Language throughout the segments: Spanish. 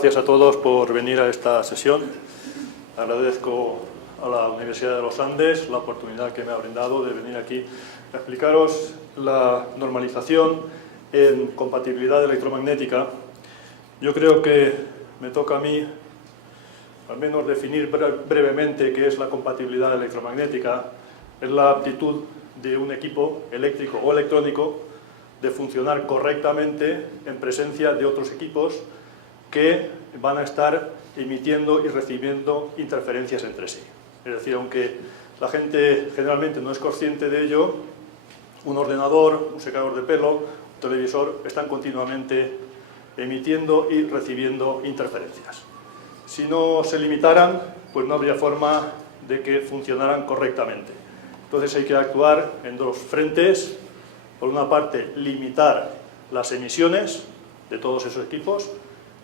Gracias a todos por venir a esta sesión. Agradezco a la Universidad de los Andes la oportunidad que me ha brindado de venir aquí a explicaros la normalización en compatibilidad electromagnética. Yo creo que me toca a mí al menos definir brevemente qué es la compatibilidad electromagnética. Es la aptitud de un equipo eléctrico o electrónico de funcionar correctamente en presencia de otros equipos que van a estar emitiendo y recibiendo interferencias entre sí. Es decir, aunque la gente generalmente no es consciente de ello, un ordenador, un secador de pelo, un televisor están continuamente emitiendo y recibiendo interferencias. Si no se limitaran, pues no habría forma de que funcionaran correctamente. Entonces hay que actuar en dos frentes. Por una parte, limitar las emisiones de todos esos equipos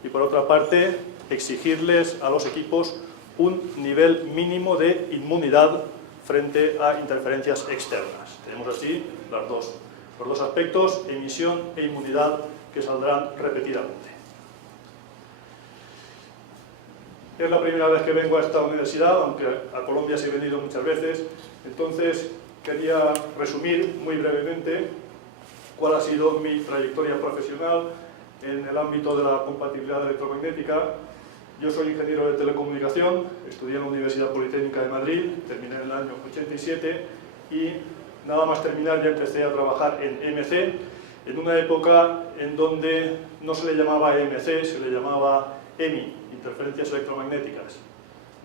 y por otra parte, exigirles a los equipos un nivel mínimo de inmunidad frente a interferencias externas. Tenemos así los dos aspectos, emisión e inmunidad, que saldrán repetidamente. Es la primera vez que vengo a esta universidad, aunque a Colombia sí he venido muchas veces, entonces quería resumir muy brevemente cuál ha sido mi trayectoria profesional en el ámbito de la compatibilidad electromagnética. Yo soy ingeniero de telecomunicación, estudié en la Universidad Politécnica de Madrid, terminé en el año 87 y nada más terminar ya empecé a trabajar en EMC, en una época en donde no se le llamaba EMC, se le llamaba EMI, interferencias electromagnéticas.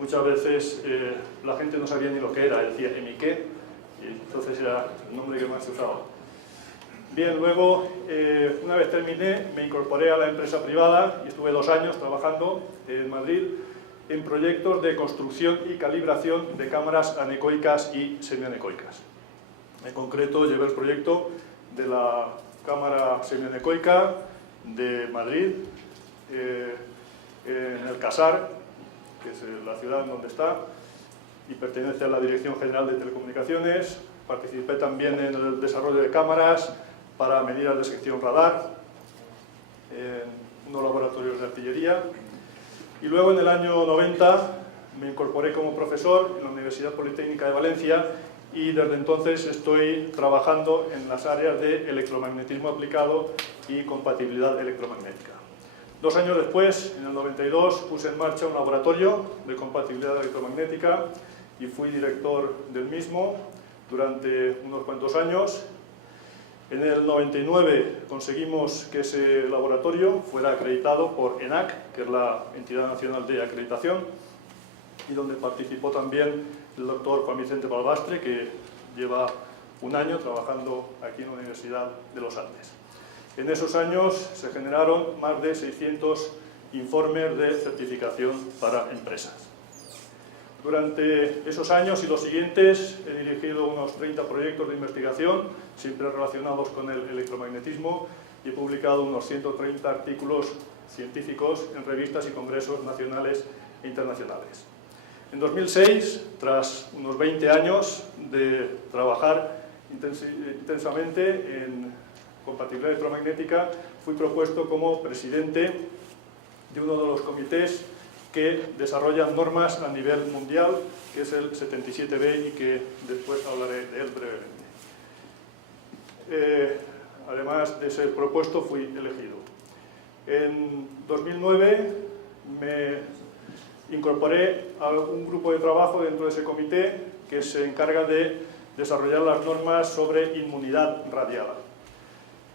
Muchas veces la gente no sabía ni lo que era, decía EMI qué, y entonces era el nombre que más se usaba. Bien, luego, una vez terminé, me incorporé a la empresa privada y estuve 2 años trabajando en Madrid en proyectos de construcción y calibración de cámaras anecoicas y semianecoicas. En concreto, llevé el proyecto de la cámara semianecoica de Madrid, en el Casar, que es la ciudad en donde está, y pertenece a la Dirección General de Telecomunicaciones. Participé también en el desarrollo de cámaras para medidas de sección radar, en unos laboratorios de artillería. Y luego en el año 90 me incorporé como profesor en la Universidad Politécnica de Valencia y desde entonces estoy trabajando en las áreas de electromagnetismo aplicado y compatibilidad electromagnética. 2 años después, en el 92, puse en marcha un laboratorio de compatibilidad electromagnética y fui director del mismo durante unos cuantos años. En el 99 conseguimos que ese laboratorio fuera acreditado por ENAC, que es la entidad nacional de acreditación, y donde participó también el doctor Juan Vicente Balbastre, que lleva 1 año trabajando aquí en la Universidad de los Andes. En esos años se generaron más de 600 informes de certificación para empresas. Durante esos años y los siguientes he dirigido unos 30 proyectos de investigación, siempre relacionados con el electromagnetismo, y he publicado unos 130 artículos científicos en revistas y congresos nacionales e internacionales. En 2006, tras unos 20 años de trabajar intensamente en compatibilidad electromagnética, fui propuesto como presidente de uno de los comités que desarrollan normas a nivel mundial, que es el 77B y que después hablaré de él brevemente. Además de ser propuesto, fui elegido. En 2009 me incorporé a un grupo de trabajo dentro de ese comité que se encarga de desarrollar las normas sobre inmunidad radiada.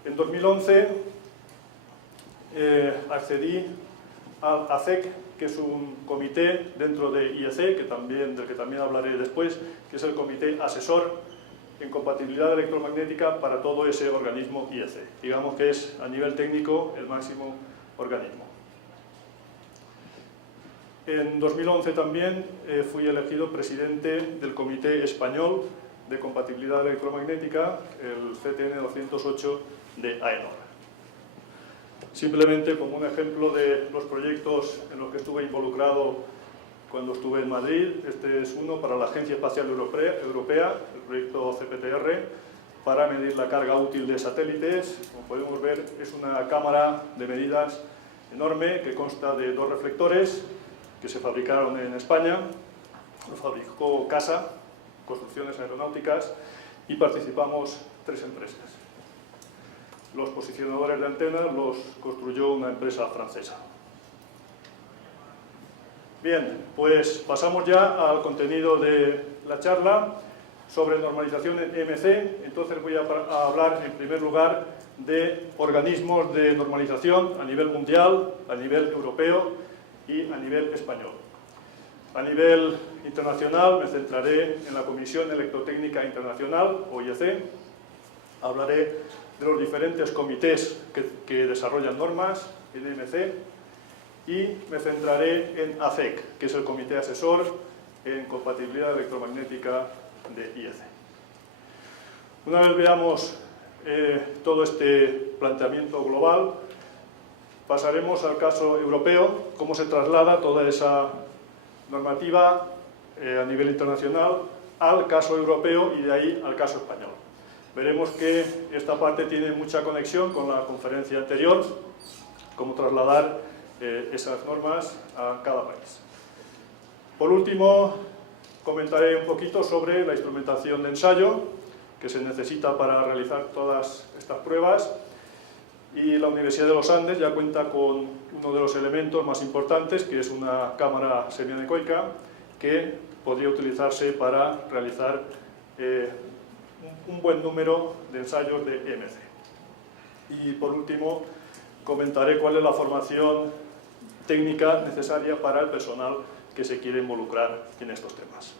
En 2011 accedí al ACEC, que es un comité dentro de IEC, del que también hablaré después, que es el comité asesor en compatibilidad electromagnética para todo ese organismo IEC. Digamos que es, a nivel técnico, el máximo organismo. En 2011 también fui elegido presidente del Comité Español de Compatibilidad Electromagnética, el CTN 208 de AENOR. Simplemente como un ejemplo de los proyectos en los que estuve involucrado cuando estuve en Madrid, este es uno para la Agencia Espacial Europea, el proyecto CPTR, para medir la carga útil de satélites. Como podemos ver, es una cámara de medidas enorme que consta de 2 reflectores que se fabricaron en España. Lo fabricó CASA, Construcciones Aeronáuticas, y participamos 3 empresas. Los posicionadores de antenas los construyó una empresa francesa. Bien, pues pasamos ya al contenido de la charla sobre normalización en EMC. Entonces voy a hablar en primer lugar de organismos de normalización a nivel mundial, a nivel europeo y a nivel español. A nivel internacional me centraré en la Comisión Electrotécnica Internacional, OIEC. Hablaré de los diferentes comités que desarrollan normas en EMC y me centraré en ACEC, que es el Comité Asesor en Compatibilidad Electromagnética de IEC. Una vez veamos todo este planteamiento global, pasaremos al caso europeo, cómo se traslada toda esa normativa a nivel internacional al caso europeo y de ahí al caso español. Veremos que esta parte tiene mucha conexión con la conferencia anterior, cómo trasladar esas normas a cada país. Por último, comentaré un poquito sobre la instrumentación de ensayo que se necesita para realizar todas estas pruebas, y la Universidad de los Andes ya cuenta con uno de los elementos más importantes, que es una cámara semianecoica que podría utilizarse para realizar un buen número de ensayos de EMC. Y por último, comentaré cuál es la formación técnica necesaria para el personal que se quiere involucrar en estos temas.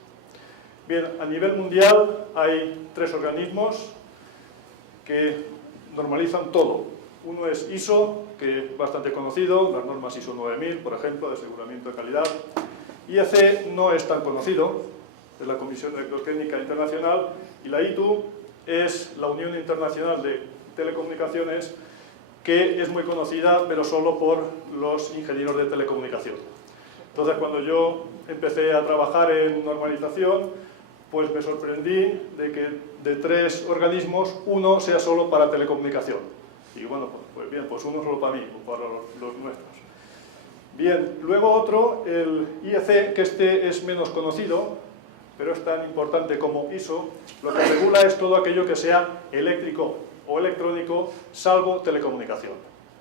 Bien, a nivel mundial hay 3 organismos que normalizan todo. Uno es ISO, que es bastante conocido, las normas ISO 9000, por ejemplo, de aseguramiento de calidad. IEC no es tan conocido, es la Comisión Electrotécnica Internacional, y la ITU es la Unión Internacional de Telecomunicaciones, que es muy conocida, pero solo por los ingenieros de telecomunicación. Entonces, cuando yo empecé a trabajar en normalización, pues me sorprendí de que de 3 organismos, uno sea solo para telecomunicación. Y bueno, pues bien, pues uno solo para mí, o para los nuestros. Bien, luego otro, el IEC, que este es menos conocido, pero es tan importante como ISO, lo que regula es todo aquello que sea eléctrico o electrónico, salvo telecomunicación.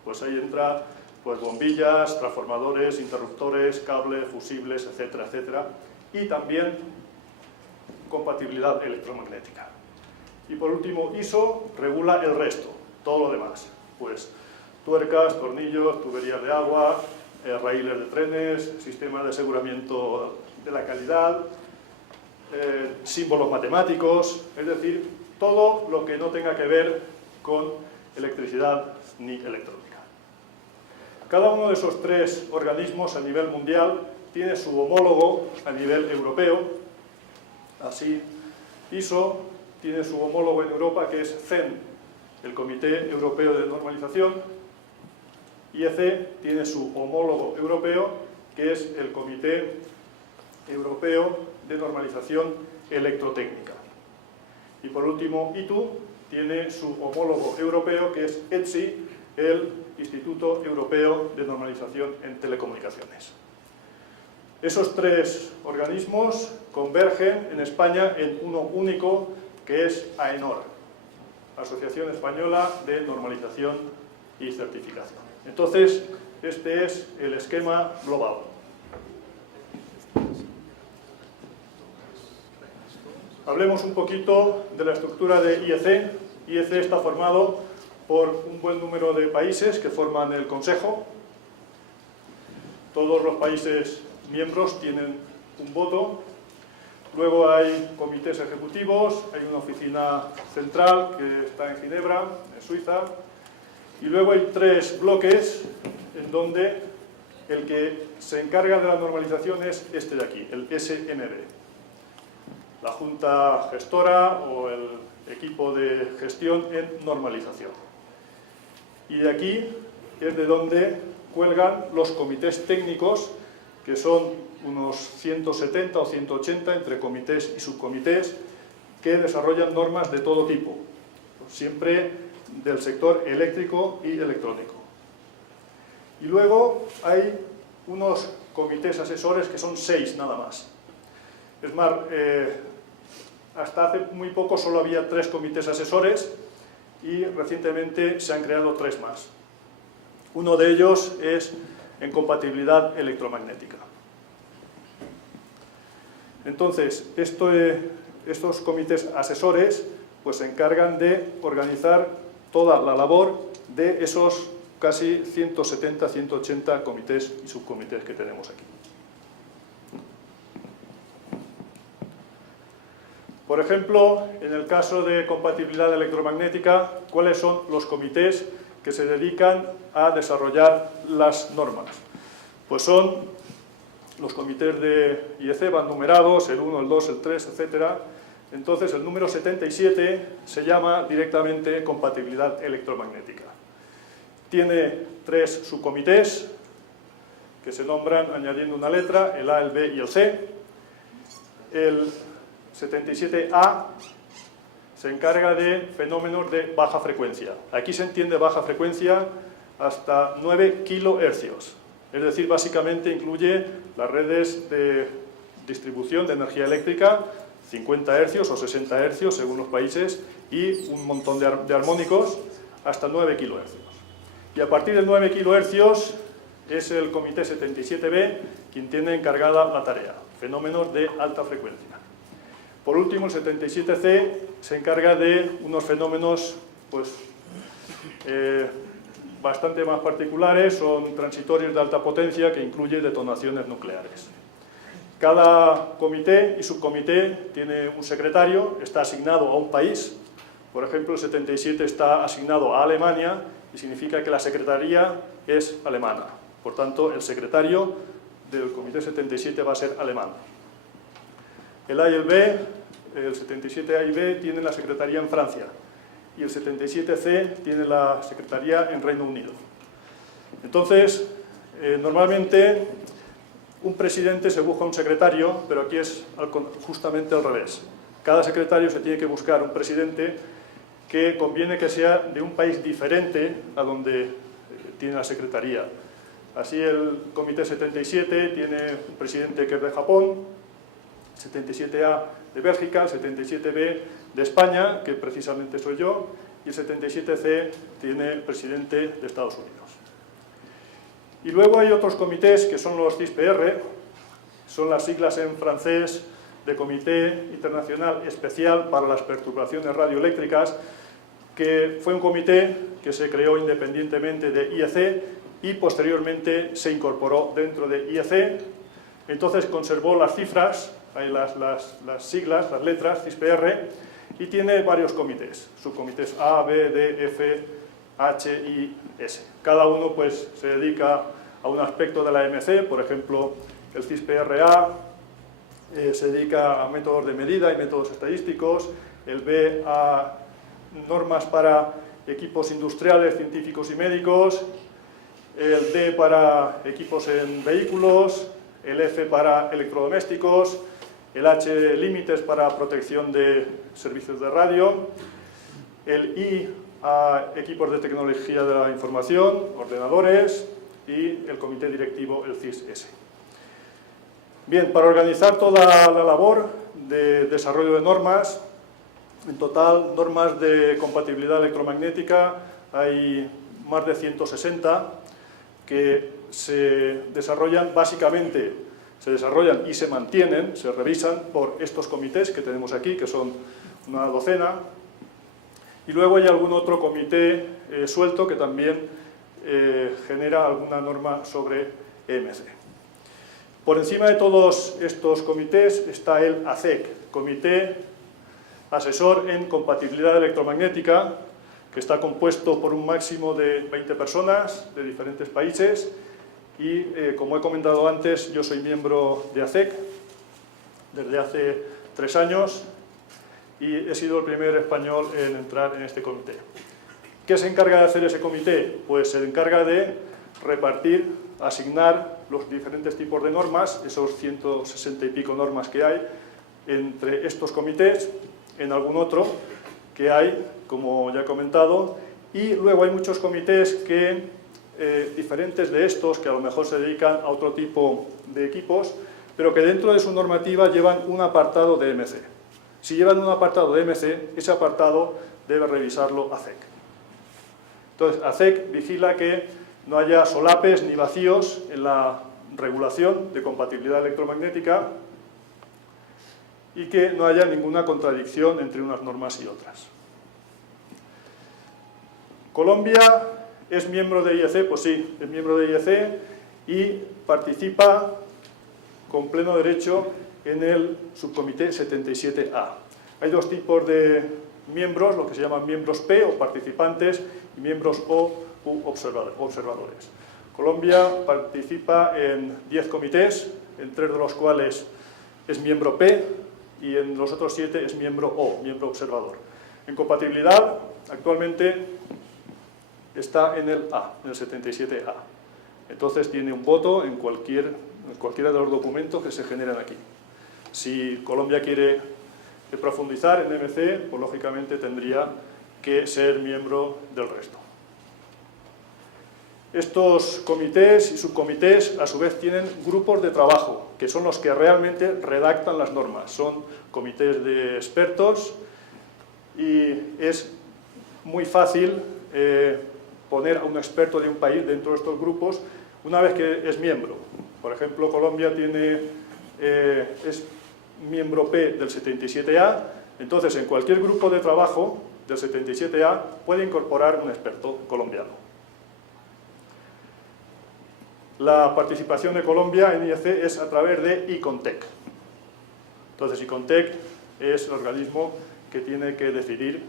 Pues ahí entra pues, bombillas, transformadores, interruptores, cables, fusibles, etcétera, etcétera, y también compatibilidad electromagnética. Y por último, ISO regula el resto, todo lo demás, pues tuercas, tornillos, tuberías de agua, raíles de trenes, sistemas de aseguramiento de la calidad, símbolos matemáticos, es decir, todo lo que no tenga que ver con electricidad ni electrónica. Cada uno de esos 3 organismos a nivel mundial tiene su homólogo a nivel europeo. Así, ISO tiene su homólogo en Europa, que es CEN, el Comité Europeo de Normalización. IEC tiene su homólogo europeo, que es el Comité Europeo de Normalización Electrotécnica. Y por último, ITU tiene su homólogo europeo, que es ETSI, el Instituto Europeo de Normalización en Telecomunicaciones. Esos 3 organismos convergen en España en uno único, que es AENOR, Asociación Española de Normalización y Certificación. Entonces, este es el esquema global. Hablemos un poquito de la estructura de IEC. IEC está formado por un buen número de países que forman el Consejo. Todos los países miembros tienen un voto. Luego hay comités ejecutivos, hay una oficina central que está en Ginebra, en Suiza. Y luego hay 3 bloques en donde el que se encarga de la normalización es este de aquí, el SMB. La Junta Gestora o el equipo de gestión en normalización. Y de aquí es de donde cuelgan los comités técnicos, que son unos 170 o 180 entre comités y subcomités, que desarrollan normas de todo tipo, siempre del sector eléctrico y electrónico. Y luego hay unos comités asesores que son 6 nada más. Es más, hasta hace muy poco solo había 3 comités asesores y recientemente se han creado 3 más. Uno de ellos es en compatibilidad electromagnética. Entonces, estos comités asesores pues, se encargan de organizar toda la labor de esos casi 170, 180 comités y subcomités que tenemos aquí. Por ejemplo, en el caso de compatibilidad electromagnética, ¿cuáles son los comités que se dedican a desarrollar las normas? Pues son los comités de IEC, van numerados, el 1, el 2, el 3, etc. Entonces, el número 77 se llama directamente compatibilidad electromagnética. Tiene 3 subcomités que se nombran añadiendo una letra, el A, el B y el C. El 77A se encarga de fenómenos de baja frecuencia. Aquí se entiende baja frecuencia hasta 9 kHz. Es decir, básicamente incluye las redes de distribución de energía eléctrica, 50 Hz o 60 Hz según los países, y un montón de armónicos hasta 9 kHz. Y a partir de 9 kHz es el comité 77B quien tiene encargada la tarea, fenómenos de alta frecuencia. Por último, el 77C se encarga de unos fenómenos pues, bastante más particulares, son transitorios de alta potencia que incluye detonaciones nucleares. Cada comité y subcomité tiene un secretario, está asignado a un país. Por ejemplo, el 77 está asignado a Alemania y significa que la secretaría es alemana. Por tanto, el secretario del comité 77 va a ser alemán. El A y el B, el 77A y B tienen la secretaría en Francia y el 77C tiene la secretaría en Reino Unido. Entonces, normalmente un presidente se busca un secretario, pero aquí es justamente al revés. Cada secretario se tiene que buscar un presidente que conviene que sea de un país diferente a donde tiene la secretaría. Así el comité 77 tiene un presidente que es de Japón, 77A de Bélgica, el 77B de España, que precisamente soy yo, y el 77C tiene presidente de Estados Unidos. Y luego hay otros comités que son los CISPR, son las siglas en francés de Comité Internacional Especial para las Perturbaciones Radioeléctricas, que fue un comité que se creó independientemente de IEC y posteriormente se incorporó dentro de IEC. Entonces conservó las cifras, las siglas, las letras, CISPR, y tiene varios comités, subcomités A, B, D, F, H, I, S. Cada uno pues, se dedica a un aspecto de la MC, por ejemplo, el CISPR-A se dedica a métodos de medida y métodos estadísticos, el B a normas para equipos industriales, científicos y médicos, el D para equipos en vehículos, el F para electrodomésticos, el H límites para protección de servicios de radio, el I a equipos de tecnología de la información, ordenadores, y el comité directivo, el CIS-S. Bien, para organizar toda la labor de desarrollo de normas, en total, normas de compatibilidad electromagnética, hay más de 160 que se desarrollan básicamente, y se mantienen, se revisan por estos comités que tenemos aquí, que son una docena, y luego hay algún otro comité suelto que también genera alguna norma sobre EMC. Por encima de todos estos comités está el ACEC, Comité Asesor en Compatibilidad Electromagnética, que está compuesto por un máximo de 20 personas de diferentes países y, como he comentado antes, yo soy miembro de ACEC desde hace 3 años y he sido el primer español en entrar en este comité. ¿Qué se encarga de hacer ese comité? Pues se encarga de repartir, asignar los diferentes tipos de normas, esos 160 y pico normas que hay, entre estos comités, en algún otro que hay, como ya he comentado, y luego hay muchos comités que diferentes de estos que a lo mejor se dedican a otro tipo de equipos, pero que dentro de su normativa llevan un apartado de EMC. Si llevan un apartado de EMC, ese apartado debe revisarlo ACEC. Entonces, ACEC vigila que no haya solapes ni vacíos en la regulación de compatibilidad electromagnética y que no haya ninguna contradicción entre unas normas y otras. Colombia es miembro de IEC, pues sí, es miembro de IEC y participa con pleno derecho en el subcomité 77A. Hay dos tipos de miembros, lo que se llaman miembros P o participantes y miembros O u observadores. Colombia participa en 10 comités, en 3 de los cuales es miembro P y en los otros 7 es miembro O, miembro observador. En compatibilidad, actualmente está en el A, en el 77A. Entonces tiene un voto en cualquiera de los documentos que se generan aquí. Si Colombia quiere profundizar en EMC, pues lógicamente tendría que ser miembro del resto. Estos comités y subcomités a su vez tienen grupos de trabajo, que son los que realmente redactan las normas. Son comités de expertos y es muy fácil poner a un experto de un país dentro de estos grupos una vez que es miembro. Por ejemplo, Colombia es miembro P del 77A, entonces en cualquier grupo de trabajo del 77A puede incorporar un experto colombiano. La participación de Colombia en IEC es a través de ICONTEC. Entonces ICONTEC es el organismo que tiene que decidir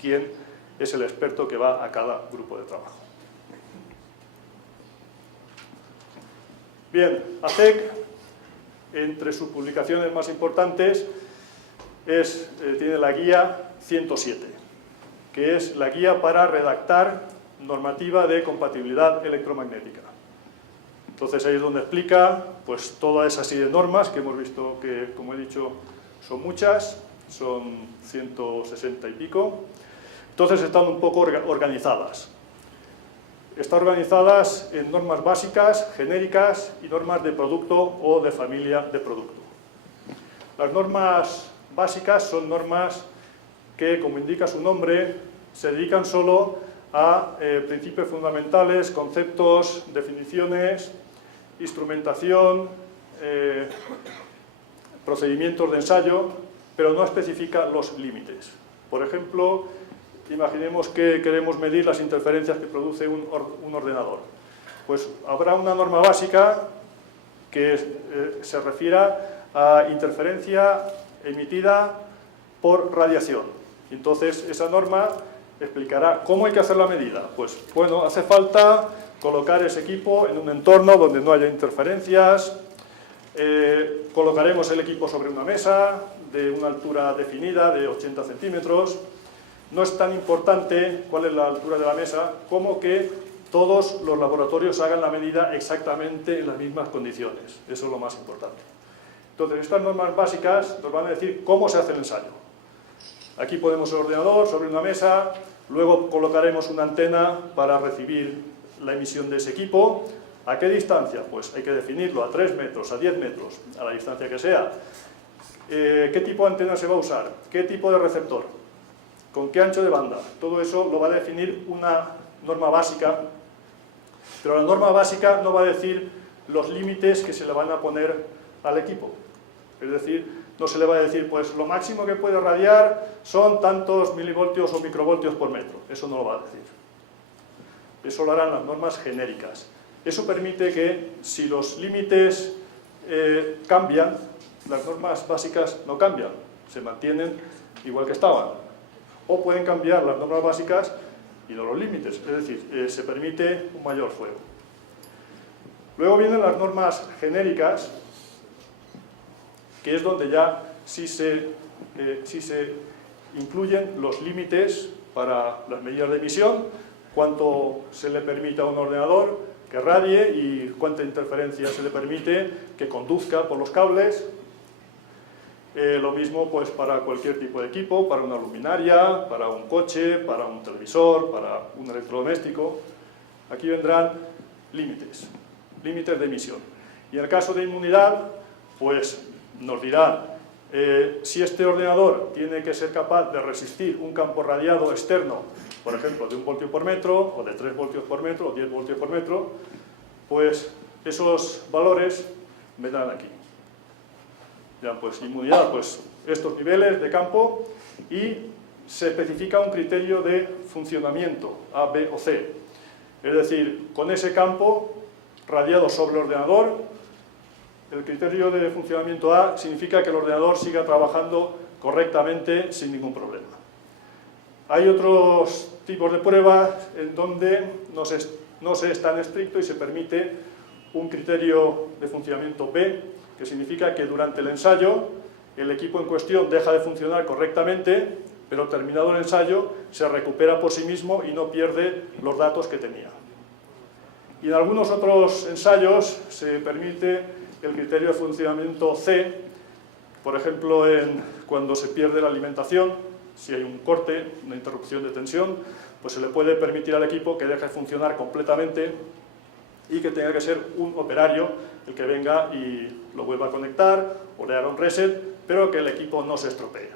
quién es el experto que va a cada grupo de trabajo. Bien, ACEC, entre sus publicaciones más importantes, tiene la guía 107, que es la guía para redactar normativa de compatibilidad electromagnética. Entonces ahí es donde explica pues, toda esa serie de normas que hemos visto que, como he dicho, son muchas, son 160 y pico. Entonces están un poco organizadas. Están organizadas en normas básicas, genéricas y normas de producto o de familia de producto. Las normas básicas son normas que, como indica su nombre, se dedican solo a principios fundamentales, conceptos, definiciones, instrumentación, procedimientos de ensayo, pero no especifica los límites. Por ejemplo, imaginemos que queremos medir las interferencias que produce un ordenador. Pues habrá una norma básica que se refiera a interferencia emitida por radiación. Entonces, esa norma explicará cómo hay que hacer la medida. Pues, bueno, hace falta colocar ese equipo en un entorno donde no haya interferencias, colocaremos el equipo sobre una mesa de una altura definida de 80 centímetros. No es tan importante cuál es la altura de la mesa como que todos los laboratorios hagan la medida exactamente en las mismas condiciones. Eso es lo más importante. Entonces, estas normas básicas nos van a decir cómo se hace el ensayo. Aquí ponemos el ordenador sobre una mesa, luego colocaremos una antena para recibir la emisión de ese equipo. ¿A qué distancia? Pues hay que definirlo a 3 metros, a 10 metros, a la distancia que sea. ¿Qué tipo de antena se va a usar? ¿Qué tipo de receptor? ¿Con qué ancho de banda? Todo eso lo va a definir una norma básica, pero la norma básica no va a decir los límites que se le van a poner al equipo. Es decir, no se le va a decir, pues lo máximo que puede radiar son tantos milivoltios o microvoltios por metro. Eso no lo va a decir. Eso lo harán las normas genéricas. Eso permite que, si los límites cambian, las normas básicas no cambian, se mantienen igual que estaban. O pueden cambiar las normas básicas y no los límites, es decir, se permite un mayor fuego. Luego vienen las normas genéricas, que es donde ya sí se incluyen los límites para las medidas de emisión, cuánto se le permite a un ordenador que radie y cuánta interferencia se le permite que conduzca por los cables. Lo mismo pues, para cualquier tipo de equipo, para una luminaria, para un coche, para un televisor, para un electrodoméstico. Aquí vendrán límites de emisión. Y en el caso de inmunidad, pues nos dirán si este ordenador tiene que ser capaz de resistir un campo radiado externo, por ejemplo, de 1 voltio por metro, o de 3 voltios por metro, o 10 voltios por metro, pues esos valores vendrán aquí. Ya, pues inmunidad, pues estos niveles de campo, y se especifica un criterio de funcionamiento, A, B o C. Es decir, con ese campo radiado sobre el ordenador, el criterio de funcionamiento A significa que el ordenador siga trabajando correctamente sin ningún problema. Hay otros tipos de pruebas en donde no se es tan estricto y se permite un criterio de funcionamiento B, que significa que durante el ensayo el equipo en cuestión deja de funcionar correctamente, pero terminado el ensayo se recupera por sí mismo y no pierde los datos que tenía. Y en algunos otros ensayos se permite el criterio de funcionamiento C, por ejemplo, cuando se pierde la alimentación, si hay un corte, una interrupción de tensión, pues se le puede permitir al equipo que deje de funcionar completamente y que tenga que ser un operario el que venga y lo vuelva a conectar o le haga un reset, pero que el equipo no se estropee.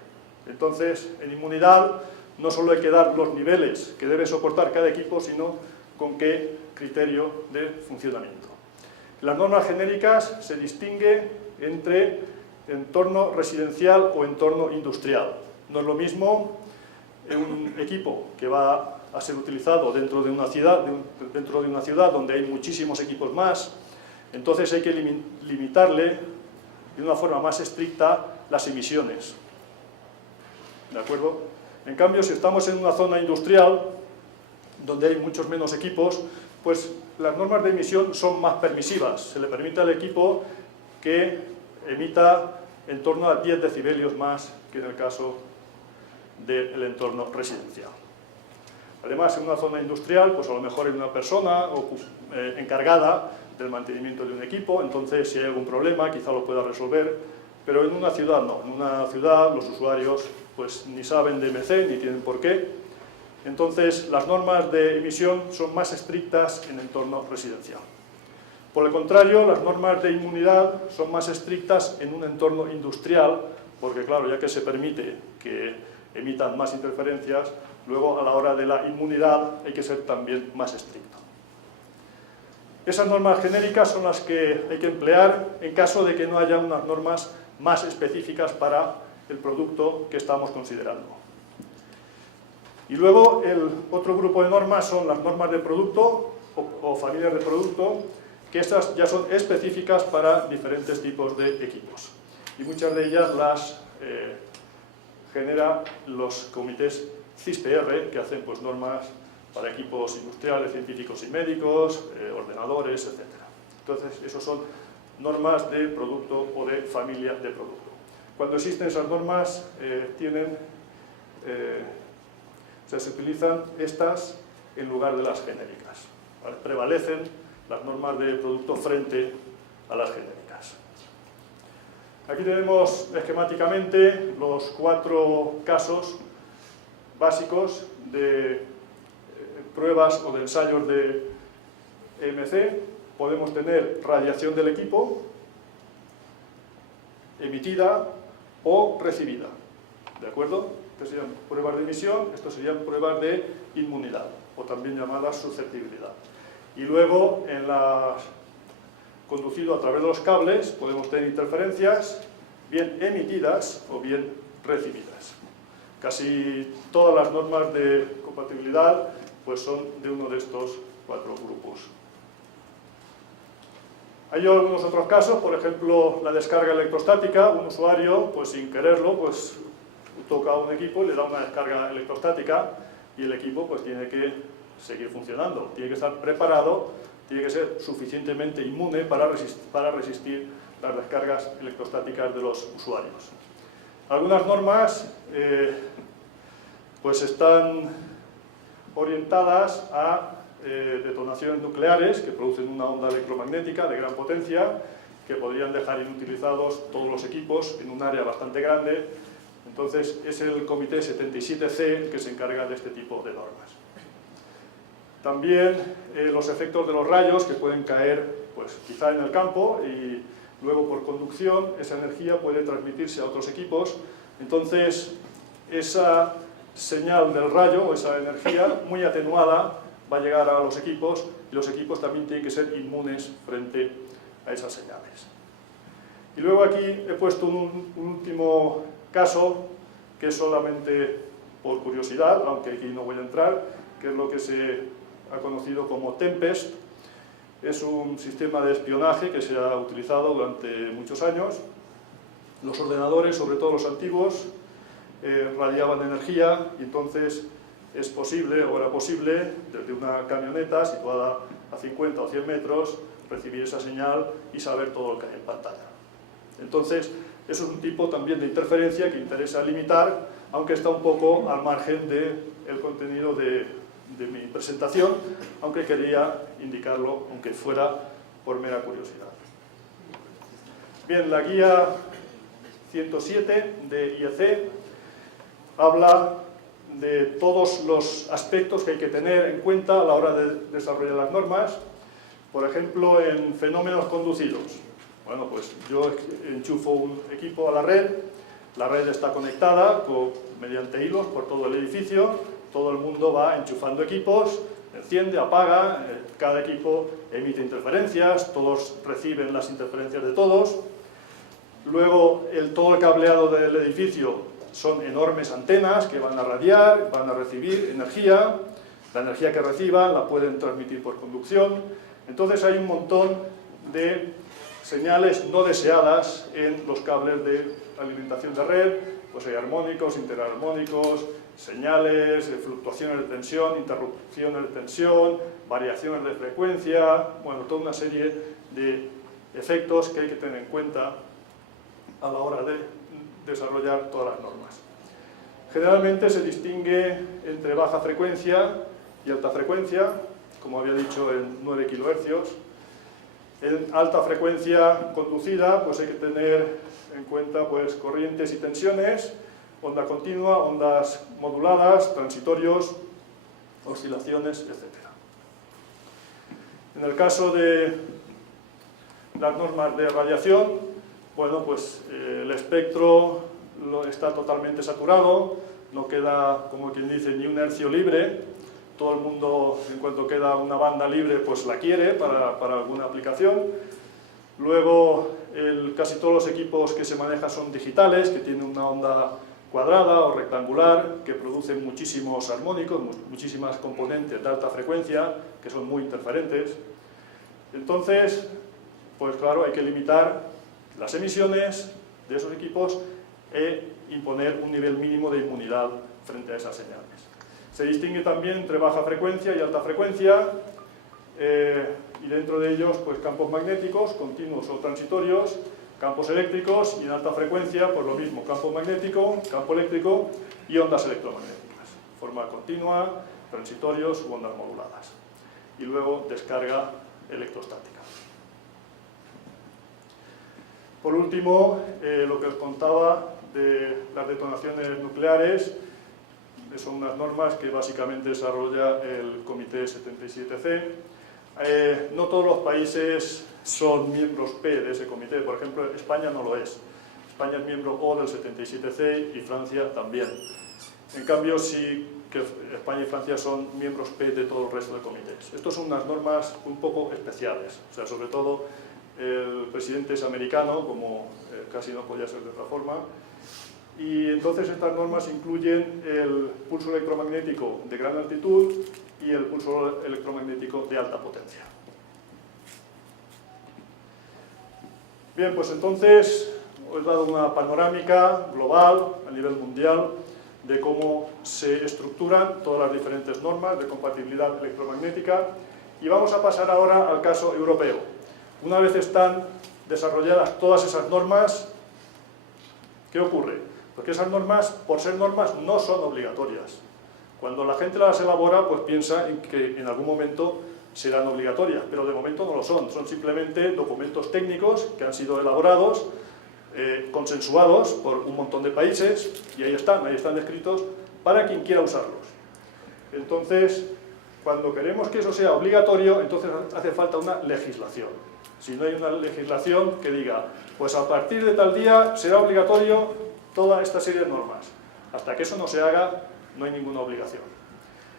Entonces, en inmunidad no solo hay que dar los niveles que debe soportar cada equipo, sino con qué criterio de funcionamiento. En las normas genéricas se distingue entre entorno residencial o entorno industrial. No es lo mismo un equipo que va a ser utilizado dentro de una ciudad donde hay muchísimos equipos más, entonces hay que limitarle de una forma más estricta las emisiones. ¿De acuerdo? En cambio, si estamos en una zona industrial donde hay muchos menos equipos, pues las normas de emisión son más permisivas. Se le permite al equipo que emita en torno a 10 decibelios más que en el caso del entorno residencial. Además, en una zona industrial, pues a lo mejor hay una persona encargada del mantenimiento de un equipo, entonces si hay algún problema quizá lo pueda resolver, pero en una ciudad no. En una ciudad los usuarios pues ni saben de MC ni tienen por qué. Entonces las normas de emisión son más estrictas en entorno residencial. Por el contrario, las normas de inmunidad son más estrictas en un entorno industrial, porque claro, ya que se permite que emitan más interferencias, luego a la hora de la inmunidad hay que ser también más estricto. Esas normas genéricas son las que hay que emplear en caso de que no haya unas normas más específicas para el producto que estamos considerando. Y luego el otro grupo de normas son las normas de producto o familias de producto, que estas ya son específicas para diferentes tipos de equipos. Y muchas de ellas las genera los comités CISPR, que hacen pues, normas para equipos industriales, científicos y médicos, ordenadores, etc. Entonces, esos son normas de producto o de familia de producto. Cuando existen esas normas, se utilizan estas en lugar de las genéricas. ¿Vale? Prevalecen las normas de producto frente a las genéricas. Aquí tenemos esquemáticamente los 4 casos básicos de pruebas o de ensayos de EMC. Podemos tener radiación del equipo, emitida o recibida. ¿De acuerdo? Estas serían pruebas de emisión, estas serían pruebas de inmunidad, o también llamadas susceptibilidad. Y luego, conducido a través de los cables, podemos tener interferencias bien emitidas o bien recibidas. Casi todas las normas de compatibilidad pues son de uno de estos 4 grupos. Hay algunos otros casos, por ejemplo, la descarga electrostática. Un usuario, pues sin quererlo, pues toca un equipo y le da una descarga electrostática y el equipo pues tiene que seguir funcionando. Tiene que estar preparado, tiene que ser suficientemente inmune para resistir las descargas electrostáticas de los usuarios. Algunas normas pues están orientadas a detonaciones nucleares que producen una onda electromagnética de gran potencia que podrían dejar inutilizados todos los equipos en un área bastante grande. Entonces es el comité 77C que se encarga de este tipo de normas. También los efectos de los rayos que pueden caer pues, quizá en el campo y luego por conducción esa energía puede transmitirse a otros equipos. Entonces esa señal del rayo, esa energía muy atenuada, va a llegar a los equipos y los equipos también tienen que ser inmunes frente a esas señales. Y luego aquí he puesto un último caso que es solamente por curiosidad, aunque aquí no voy a entrar, que es lo que se ha conocido como Tempest. Es un sistema de espionaje que se ha utilizado durante muchos años. Los ordenadores, sobre todo los antiguos, radiaban energía y entonces es posible, o era posible, desde una camioneta situada a 50 o 100 metros, recibir esa señal y saber todo lo que hay en pantalla. Entonces, eso es un tipo también de interferencia que interesa limitar, aunque está un poco al margen del contenido de mi presentación, aunque quería indicarlo, aunque fuera por mera curiosidad. Bien, la guía 107 de IEC habla de todos los aspectos que hay que tener en cuenta a la hora de desarrollar las normas. Por ejemplo, en fenómenos conducidos. Bueno, pues yo enchufo un equipo a la red está conectada mediante hilos por todo el edificio, todo el mundo va enchufando equipos, enciende, apaga, cada equipo emite interferencias, todos reciben las interferencias de todos. Luego, todo el cableado del edificio son enormes antenas que van a radiar, van a recibir energía, la energía que reciban la pueden transmitir por conducción. Entonces hay un montón de señales no deseadas en los cables de alimentación de red, pues hay armónicos, interarmónicos, señales, fluctuaciones de tensión, interrupciones de tensión, variaciones de frecuencia, bueno, toda una serie de efectos que hay que tener en cuenta a la hora de desarrollar todas las normas. Generalmente se distingue entre baja frecuencia y alta frecuencia, como había dicho, en 9 kHz. En alta frecuencia conducida pues hay que tener en cuenta pues, corrientes y tensiones, onda continua, ondas moduladas, transitorios, oscilaciones, etc. En el caso de las normas de radiación, bueno, pues el espectro está totalmente saturado, no queda, como quien dice, ni un hercio libre. Todo el mundo, en cuanto queda una banda libre, pues la quiere para alguna aplicación. Luego, casi todos los equipos que se manejan son digitales, que tienen una onda cuadrada o rectangular, que producen muchísimos armónicos, muchísimas componentes de alta frecuencia, que son muy interferentes. Entonces, pues claro, hay que limitar las emisiones de esos equipos e imponer un nivel mínimo de inmunidad frente a esas señales. Se distingue también entre baja frecuencia y alta frecuencia, y dentro de ellos pues, campos magnéticos, continuos o transitorios, campos eléctricos, y en alta frecuencia, pues lo mismo, campo magnético, campo eléctrico y ondas electromagnéticas, forma continua, transitorios u ondas moduladas. Y luego descarga electrostática. Por último, lo que os contaba de las detonaciones nucleares, son unas normas que básicamente desarrolla el Comité 77C. No todos los países son miembros P de ese comité, por ejemplo, España no lo es. España es miembro O del 77C y Francia también. En cambio, sí que España y Francia son miembros P de todo el resto de comités. Estas son unas normas un poco especiales, o sea, sobre todo el presidente es americano, como casi no podía ser de otra forma, y entonces estas normas incluyen el pulso electromagnético de gran altitud y el pulso electromagnético de alta potencia. Bien, pues entonces os he dado una panorámica global a nivel mundial de cómo se estructuran todas las diferentes normas de compatibilidad electromagnética, y vamos a pasar ahora al caso europeo. Una vez están desarrolladas todas esas normas, ¿qué ocurre? Porque esas normas, por ser normas, no son obligatorias. Cuando la gente las elabora, pues piensa en que en algún momento serán obligatorias, pero de momento no lo son. Son simplemente documentos técnicos que han sido elaborados, consensuados por un montón de países, y ahí están descritos para quien quiera usarlos. Entonces, cuando queremos que eso sea obligatorio, entonces hace falta una legislación. Si no hay una legislación que diga, pues a partir de tal día será obligatorio toda esta serie de normas. Hasta que eso no se haga, no hay ninguna obligación.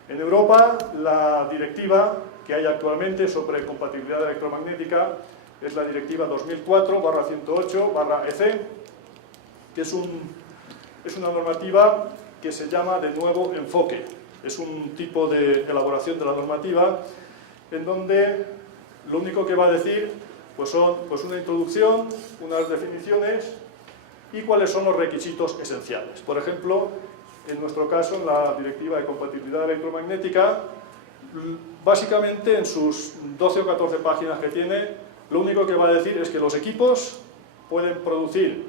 En Europa, la directiva que hay actualmente sobre compatibilidad electromagnética es la directiva 2004/108/EC, que es una normativa que se llama de nuevo enfoque. Es un tipo de elaboración de la normativa en donde lo único que va a decir pues son una introducción, unas definiciones y cuáles son los requisitos esenciales. Por ejemplo, en nuestro caso, en la Directiva de Compatibilidad Electromagnética, básicamente en sus 12 o 14 páginas que tiene, lo único que va a decir es que los equipos pueden producir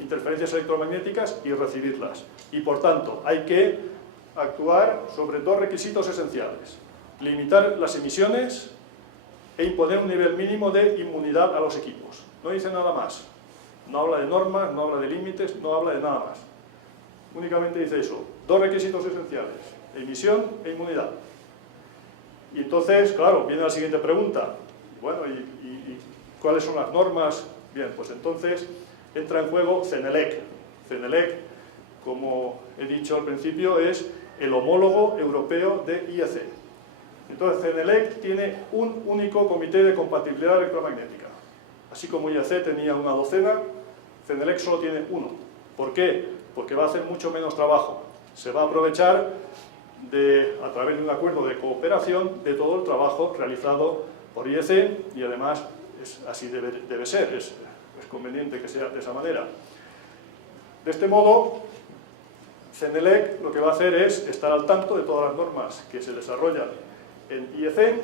interferencias electromagnéticas y recibirlas. Y por tanto, hay que actuar sobre dos requisitos esenciales: limitar las emisiones e imponer un nivel mínimo de inmunidad a los equipos. No dice nada más. No habla de normas, no habla de límites, no habla de nada más. Únicamente dice eso, dos requisitos esenciales: emisión e inmunidad. Y entonces, claro, viene la siguiente pregunta. Bueno, ¿y cuáles son las normas? Bien, pues entonces entra en juego CENELEC. CENELEC, como he dicho al principio, es el homólogo europeo de IEC. Entonces, CENELEC tiene un único comité de compatibilidad electromagnética. Así como IEC tenía una docena, CENELEC solo tiene uno. ¿Por qué? Porque va a hacer mucho menos trabajo. Se va a aprovechar a través de un acuerdo de cooperación de todo el trabajo realizado por IEC, y además así debe ser, es conveniente que sea de esa manera. De este modo, CENELEC lo que va a hacer es estar al tanto de todas las normas que se desarrollan en IEC,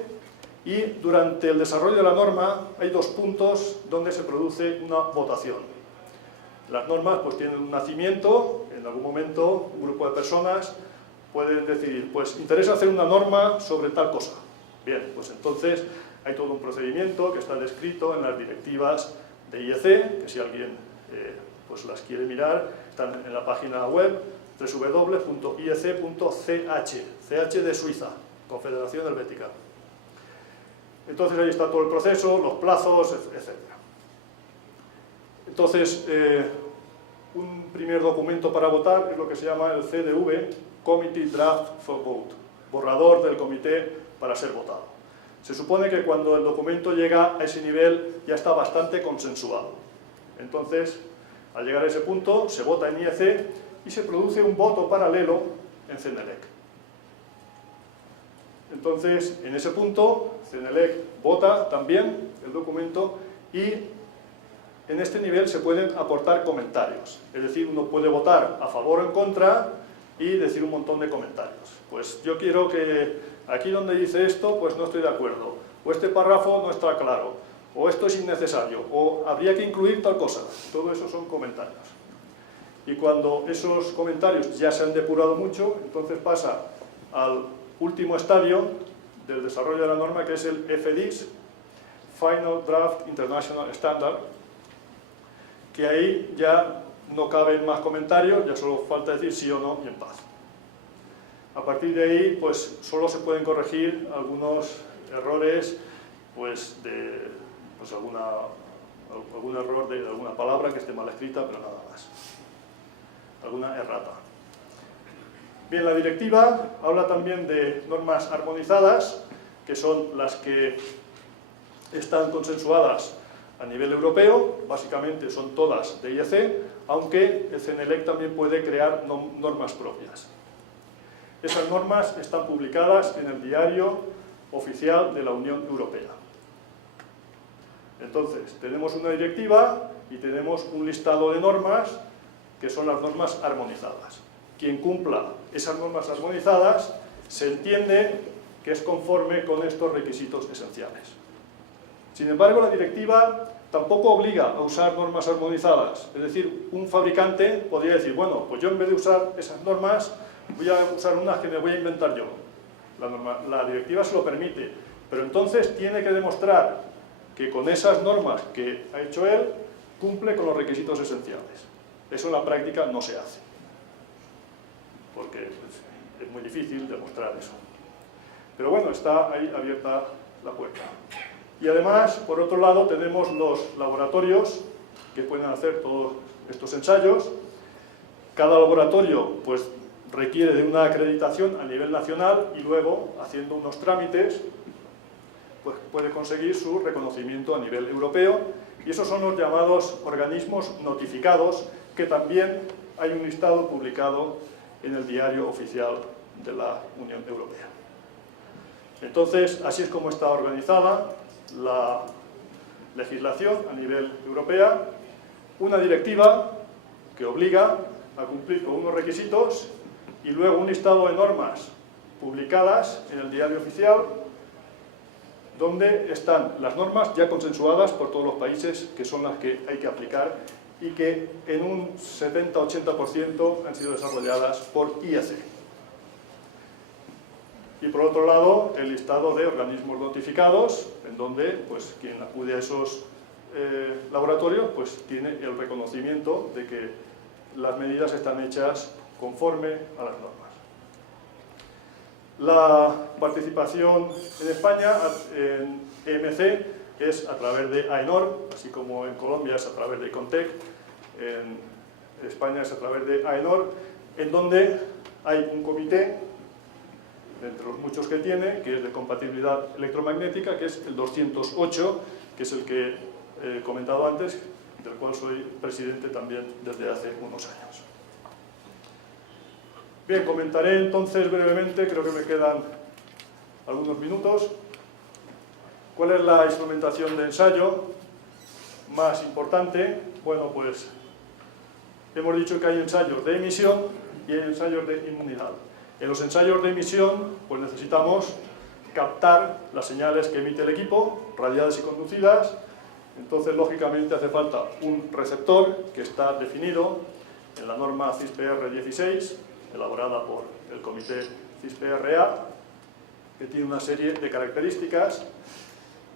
y durante el desarrollo de la norma hay dos puntos donde se produce una votación. Las normas pues tienen un nacimiento, en algún momento un grupo de personas pueden decidir, pues interesa hacer una norma sobre tal cosa. Bien, pues entonces hay todo un procedimiento que está descrito en las directivas de IEC, que si alguien pues las quiere mirar, están en la página web www.iec.ch, CH de Suiza, Confederación Helvética. Entonces ahí está todo el proceso, los plazos, etc. Entonces, un primer documento para votar es lo que se llama el CDV, Committee Draft for Vote, borrador del comité para ser votado. Se supone que cuando el documento llega a ese nivel ya está bastante consensuado. Entonces, al llegar a ese punto, se vota en IEC y se produce un voto paralelo en CENELEC. Entonces, en ese punto, CENELEC vota también el documento y en este nivel se pueden aportar comentarios. Es decir, uno puede votar a favor o en contra y decir un montón de comentarios. Pues yo quiero que aquí donde dice esto, pues no estoy de acuerdo. O este párrafo no está claro. O esto es innecesario. O habría que incluir tal cosa. Todo eso son comentarios. Y cuando esos comentarios ya se han depurado mucho, entonces pasa al último estadio del desarrollo de la norma, que es el FDIS, Final Draft International Standard, que ahí ya no caben más comentarios, ya solo falta decir sí o no y en paz. A partir de ahí, pues solo se pueden corregir algunos errores, pues algún error de alguna palabra que esté mal escrita, pero nada más. Alguna errata. Bien, la directiva habla también de normas armonizadas, que son las que están consensuadas a nivel europeo, básicamente son todas de IEC, aunque el CENELEC también puede crear normas propias. Esas normas están publicadas en el Diario Oficial de la Unión Europea. Entonces, tenemos una directiva y tenemos un listado de normas que son las normas armonizadas. Quien cumpla esas normas armonizadas se entiende que es conforme con estos requisitos esenciales. Sin embargo, la directiva tampoco obliga a usar normas armonizadas. Es decir, un fabricante podría decir, bueno, pues yo en vez de usar esas normas, voy a usar unas que me voy a inventar yo. La directiva se lo permite, pero entonces tiene que demostrar que con esas normas que ha hecho él, cumple con los requisitos esenciales. Eso en la práctica no se hace, porque es muy difícil demostrar eso. Pero bueno, está ahí abierta la puerta. Y además, por otro lado, tenemos los laboratorios que pueden hacer todos estos ensayos. Cada laboratorio pues, requiere de una acreditación a nivel nacional y luego, haciendo unos trámites, pues, puede conseguir su reconocimiento a nivel europeo. Y esos son los llamados organismos notificados, que también hay un listado publicado en el Diario Oficial de la Unión Europea. Entonces, así es como está organizada la legislación a nivel europeo. Una directiva que obliga a cumplir con unos requisitos y luego un listado de normas publicadas en el Diario Oficial, donde están las normas ya consensuadas por todos los países, que son las que hay que aplicar y que en un 70-80% han sido desarrolladas por IAC. Y por otro lado, el listado de organismos notificados, en donde pues, quien acude a esos laboratorios pues, tiene el reconocimiento de que las medidas están hechas conforme a las normas. La participación en España en EMC es a través de AENOR, así como en Colombia es a través de ICONTEC, en España es a través de AENOR, en donde hay un comité, entre los muchos que tiene, que es de compatibilidad electromagnética, que es el 208, que es el que he comentado antes, del cual soy presidente también desde hace unos años. Bien, comentaré entonces brevemente, creo que me quedan algunos minutos, cuál es la instrumentación de ensayo más importante. Bueno, pues hemos dicho que hay ensayos de emisión y hay ensayos de inmunidad. En los ensayos de emisión, pues necesitamos captar las señales que emite el equipo, radiadas y conducidas. Entonces, lógicamente, hace falta un receptor que está definido en la norma CISPR 16, elaborada por el comité CISPRA, que tiene una serie de características.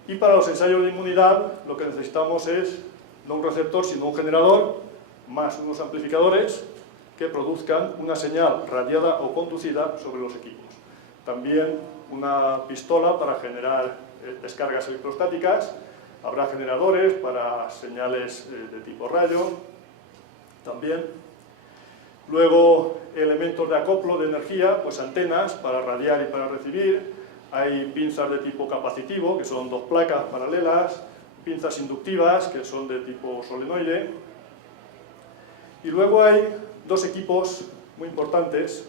Y para los ensayos de inmunidad, lo que necesitamos es no un receptor, sino un generador, más unos amplificadores que produzcan una señal radiada o conducida sobre los equipos. También una pistola para generar descargas electrostáticas. Habrá generadores para señales de tipo rayo también. Luego, elementos de acoplo de energía, pues antenas para radiar y para recibir. Hay pinzas de tipo capacitivo, que son dos placas paralelas. Pinzas inductivas, que son de tipo solenoide. Y luego hay dos equipos muy importantes,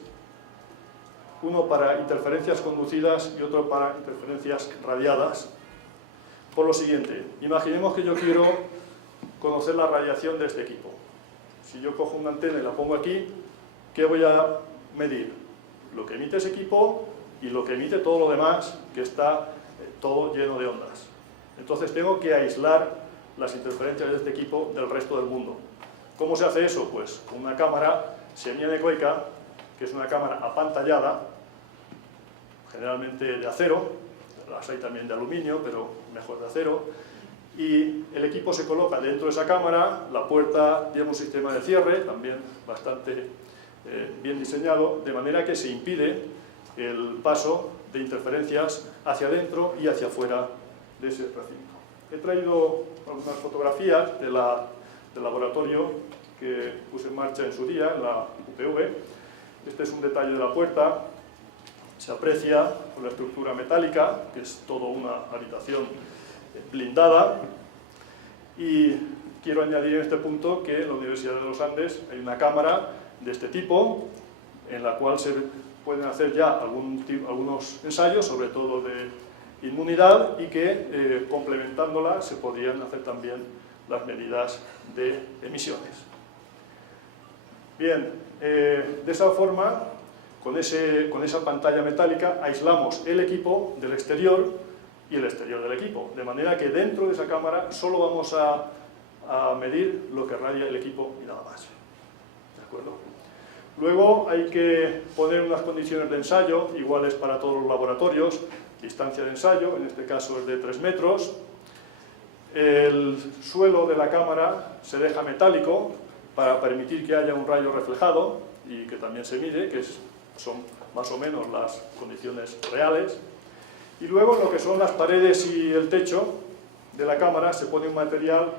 uno para interferencias conducidas y otro para interferencias radiadas. Por lo siguiente, imaginemos que yo quiero conocer la radiación de este equipo. Si yo cojo una antena y la pongo aquí, ¿qué voy a medir? Lo que emite ese equipo y lo que emite todo lo demás, que está todo lleno de ondas. Entonces tengo que aislar las interferencias de este equipo del resto del mundo. ¿Cómo se hace eso? Pues con una cámara semianecoica, que es una cámara apantallada, generalmente de acero, las hay también de aluminio, pero mejor de acero, y el equipo se coloca dentro de esa cámara, la puerta tiene un sistema de cierre, también bastante bien diseñado, de manera que se impide el paso de interferencias hacia adentro y hacia afuera de ese recinto. He traído algunas fotografías del laboratorio que puse en marcha en su día, en la UPV. Este es un detalle de la puerta. Se aprecia por la estructura metálica, que es toda una habitación blindada. Y quiero añadir en este punto que en la Universidad de los Andes hay una cámara de este tipo, en la cual se pueden hacer ya algunos ensayos, sobre todo de inmunidad, y que complementándola se podrían hacer también las medidas de emisiones. Bien, de esa forma, con esa pantalla metálica, aislamos el equipo del exterior y el exterior del equipo, de manera que dentro de esa cámara solo vamos a medir lo que radia el equipo y nada más. ¿De acuerdo? Luego hay que poner unas condiciones de ensayo iguales para todos los laboratorios. Distancia de ensayo, en este caso es de 3 metros. El suelo de la cámara se deja metálico para permitir que haya un rayo reflejado y que también se mide, que son más o menos las condiciones reales. Y luego en lo que son las paredes y el techo de la cámara se pone un material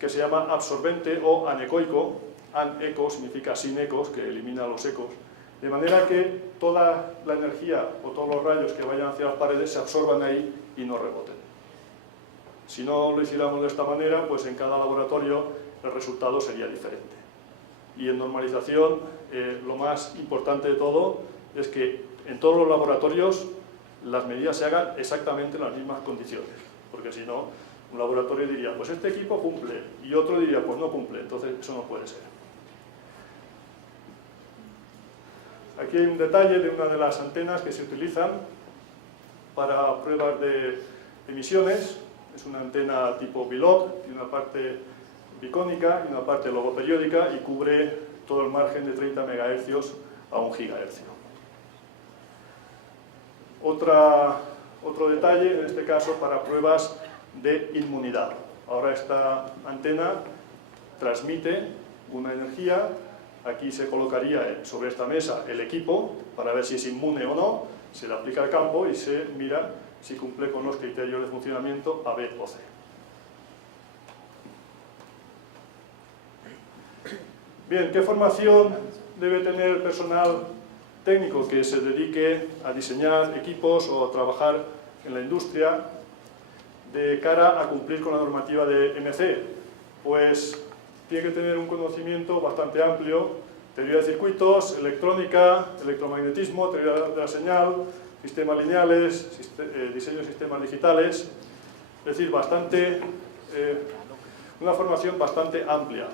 que se llama absorbente o anecoico. Aneco significa sin ecos, que elimina los ecos, de manera que toda la energía o todos los rayos que vayan hacia las paredes se absorban ahí y no reboten. Si no lo hiciéramos de esta manera, pues en cada laboratorio el resultado sería diferente. Y en normalización, lo más importante de todo es que en todos los laboratorios las medidas se hagan exactamente en las mismas condiciones, porque si no, un laboratorio diría, pues este equipo cumple, y otro diría, pues no cumple, entonces eso no puede ser. Aquí hay un detalle de una de las antenas que se utilizan para pruebas de emisiones. Es una antena tipo bilot, tiene una parte bicónica y una parte loboperiódica y cubre todo el margen de 30 MHz a 1 GHz. Otro detalle, en este caso, para pruebas de inmunidad. Ahora esta antena transmite una energía. Aquí se colocaría sobre esta mesa el equipo para ver si es inmune o no, se le aplica el campo y se mira si cumple con los criterios de funcionamiento A, B o C. Bien, ¿qué formación debe tener el personal técnico que se dedique a diseñar equipos o a trabajar en la industria de cara a cumplir con la normativa de MC? Pues tiene que tener un conocimiento bastante amplio, teoría de circuitos, electrónica, electromagnetismo, teoría de la señal, sistemas lineales, diseño de sistemas digitales, es decir, una formación bastante amplia.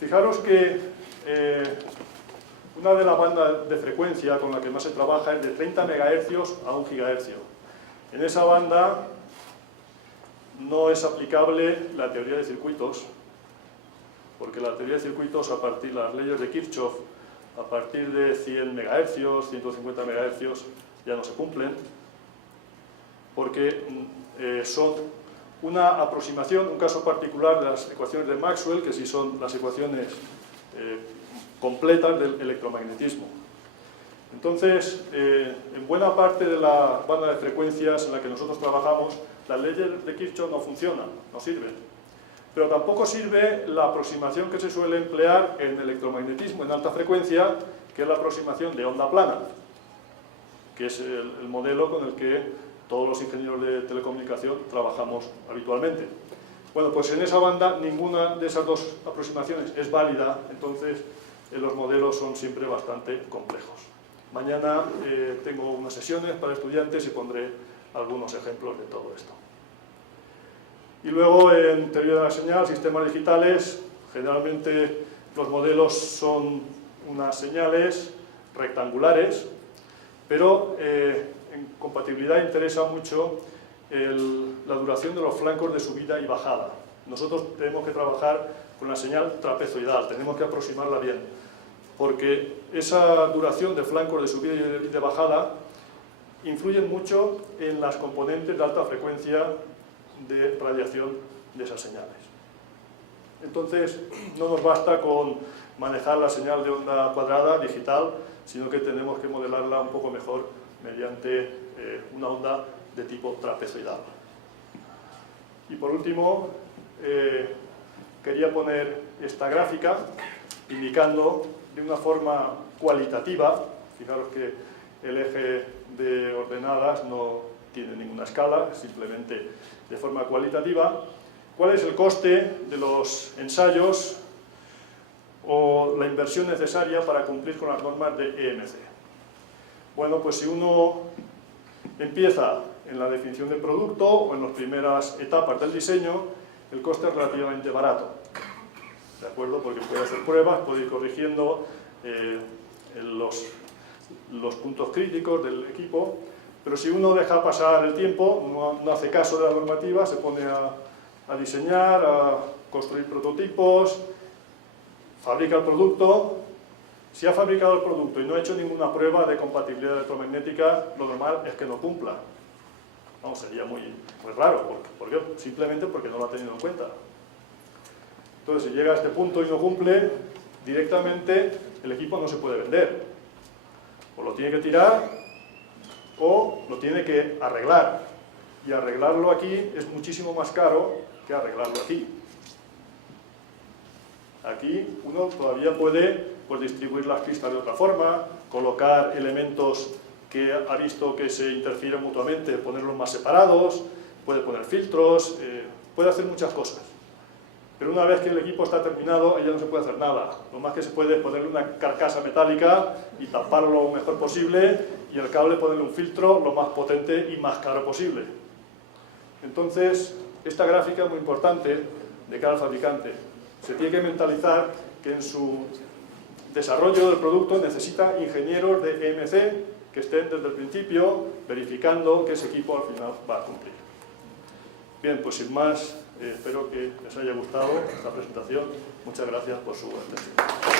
Fijaros que una de las bandas de frecuencia con la que más se trabaja es de 30 MHz a 1 GHz. En esa banda no es aplicable la teoría de circuitos, porque la teoría de circuitos, a partir de las leyes de Kirchhoff, a partir de 100 MHz, 150 MHz, ya no se cumplen, porque son una aproximación, un caso particular de las ecuaciones de Maxwell, que sí son las ecuaciones completas del electromagnetismo. Entonces, en buena parte de la banda de frecuencias en la que nosotros trabajamos, las leyes de Kirchhoff no funcionan, no sirven. Pero tampoco sirve la aproximación que se suele emplear en electromagnetismo en alta frecuencia, que es la aproximación de onda plana, que es el modelo con el que todos los ingenieros de telecomunicación trabajamos habitualmente. Bueno, pues en esa banda ninguna de esas dos aproximaciones es válida, entonces los modelos son siempre bastante complejos. Mañana tengo unas sesiones para estudiantes y pondré algunos ejemplos de todo esto. Y luego en teoría de la señal, sistemas digitales, generalmente los modelos son unas señales rectangulares, pero en compatibilidad interesa mucho la duración de los flancos de subida y bajada. Nosotros tenemos que trabajar con la señal trapezoidal, tenemos que aproximarla bien, porque esa duración de flancos de subida y de bajada influyen mucho en las componentes de alta frecuencia de radiación de esas señales. Entonces, no nos basta con manejar la señal de onda cuadrada digital, sino que tenemos que modelarla un poco mejor mediante una onda de tipo trapezoidal. Y por último, quería poner esta gráfica indicando de una forma cualitativa, fijaros que el eje de ordenadas no tiene ninguna escala, simplemente de forma cualitativa, cuál es el coste de los ensayos o la inversión necesaria para cumplir con las normas de EMC. Bueno, pues si uno empieza en la definición del producto o en las primeras etapas del diseño, el coste es relativamente barato, ¿de acuerdo? Porque puede hacer pruebas, puede ir corrigiendo los puntos críticos del equipo, pero si uno deja pasar el tiempo, no hace caso de la normativa, se pone a diseñar, a construir prototipos, fabrica el producto. Si ha fabricado el producto y no ha hecho ninguna prueba de compatibilidad electromagnética, lo normal es que no cumpla. Vamos, sería muy raro, ¿por qué? Simplemente porque no lo ha tenido en cuenta. Entonces, si llega a este punto y no cumple, directamente el equipo no se puede vender. O lo tiene que tirar, o lo tiene que arreglar. Y arreglarlo aquí es muchísimo más caro que arreglarlo aquí. Aquí uno todavía puede distribuir las pistas de otra forma, colocar elementos que ha visto que se interfieren mutuamente, ponerlos más separados, puede poner filtros, puede hacer muchas cosas. Pero una vez que el equipo está terminado, ya no se puede hacer nada. Lo más que se puede es ponerle una carcasa metálica y taparlo lo mejor posible, y el cable ponerle un filtro lo más potente y más caro posible. Entonces, esta gráfica es muy importante de cara al fabricante. Se tiene que mentalizar que en su desarrollo del producto necesita ingenieros de EMC que estén desde el principio verificando que ese equipo al final va a cumplir. Bien, pues sin más, espero que les haya gustado esta presentación. Muchas gracias por su atención.